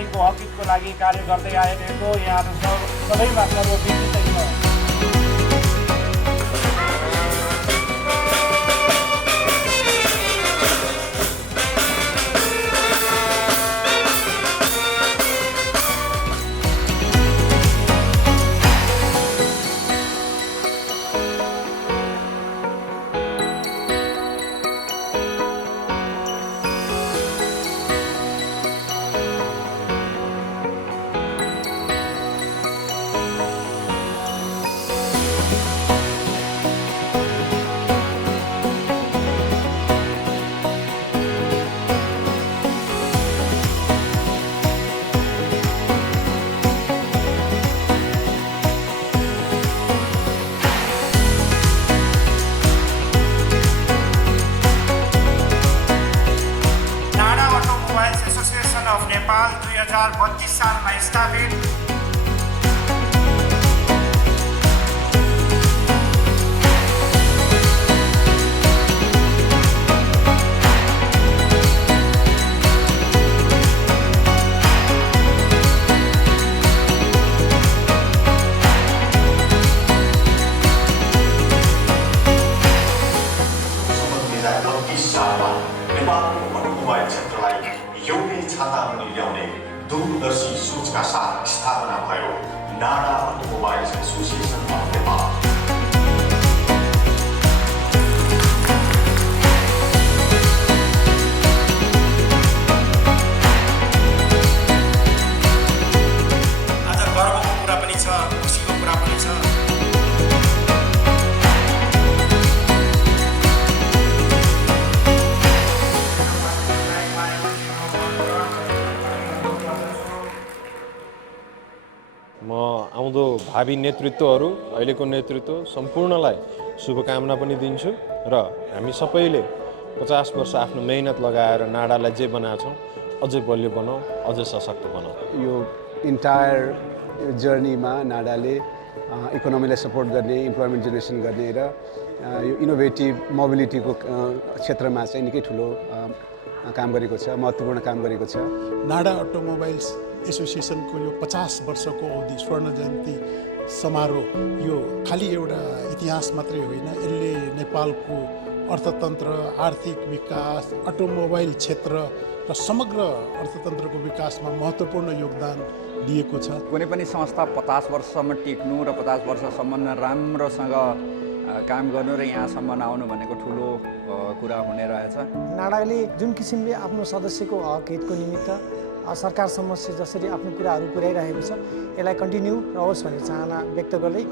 व्यवसायीको हकको लागि कार्य गर्दै आएको यहाँहरू सबैमा सर्वविदित छ। नेपाल 2032 सालमा स्थापित दूरदर्शी सोचका साथ स्थापना भयो NADA automobiles association of Nepal. आज गर्वको कुरा पनि छ, खुसीको कुरा पनि छ। म आउँदो भावी नेतृत्वहरू अहिलेको नेतृत्व सम्पूर्णलाई शुभकामना पनि दिन्छु र हामी सबैले 50 वर्ष आफ्नो मेहनत लगाएर नाडालाई जे बनाछौँ अझै बलियो बनाऊ, अझै सशक्त बनाऊ। यो इन्टायर जर्नीमा नाडाले इकोनोमीलाई सपोर्ट गर्ने, इम्प्लोइमेन्ट जेनेरेसन गर्ने र यो इनोभेटिभ मोबिलिटीको क्षेत्रमा चाहिँ निकै ठुलो काम गरेको छ, महत्त्वपूर्ण काम गरेको छ। नाडा अटोमोबाइल्स एसोसिएसनको यो 50 वर्षको अवधि स्वर्ण जयन्ती समारोह यो खालि एउटा इतिहास मात्रै होइन, यसले नेपालको अर्थतन्त्र, आर्थिक विकास, अटोमोबाइल क्षेत्र र समग्र अर्थतन्त्रको विकासमा महत्त्वपूर्ण योगदान दिएको छ। कुनै पनि संस्था 50 वर्षसम्म टिक्नु र 50 वर्षसम्म राम्रोसँग काम गर्नु र यहाँसम्म आउनु भनेको ठुलो कुरा हुने रहेछ। नाडाले जुन किसिमले आफ्नो सदस्यको हक हितको निमित्त सरकार समक्ष जसरी आफ्नो कुराहरू पुर्याइरहेको छ यसलाई कन्टिन्यू रहोस् भन्ने चाहना व्यक्त गर्दै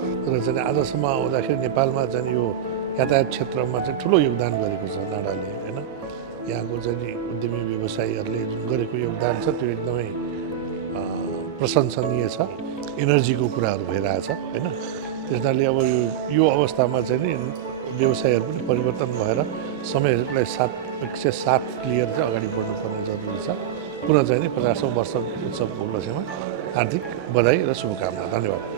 चाहिँ आजसम्म आउँदाखेरि नेपालमा चाहिँ यो यातायात क्षेत्रमा चाहिँ ठुलो योगदान गरेको छ नाडाले हैन। यहाँको चाहिँ उद्यमी व्यवसायीहरूले जुन गरेको योगदान छ त्यो एकदमै प्रशंसनीय छ। एनर्जीको कुराहरू भइरहेछ हैन। त्यसैले अब यो अवस्थामा चाहिँ नि व्यवसायहरू पनि परिवर्तन भएर समयलाई एकसे साथ लिएर चाहिँ अगाडि बढ्नुपर्ने जरुरी छ। पुनः चाहिँ नि 50औं वर्ष उत्सवको उपलक्ष्यमा हार्दिक बधाई र शुभकामना। धन्यवाद।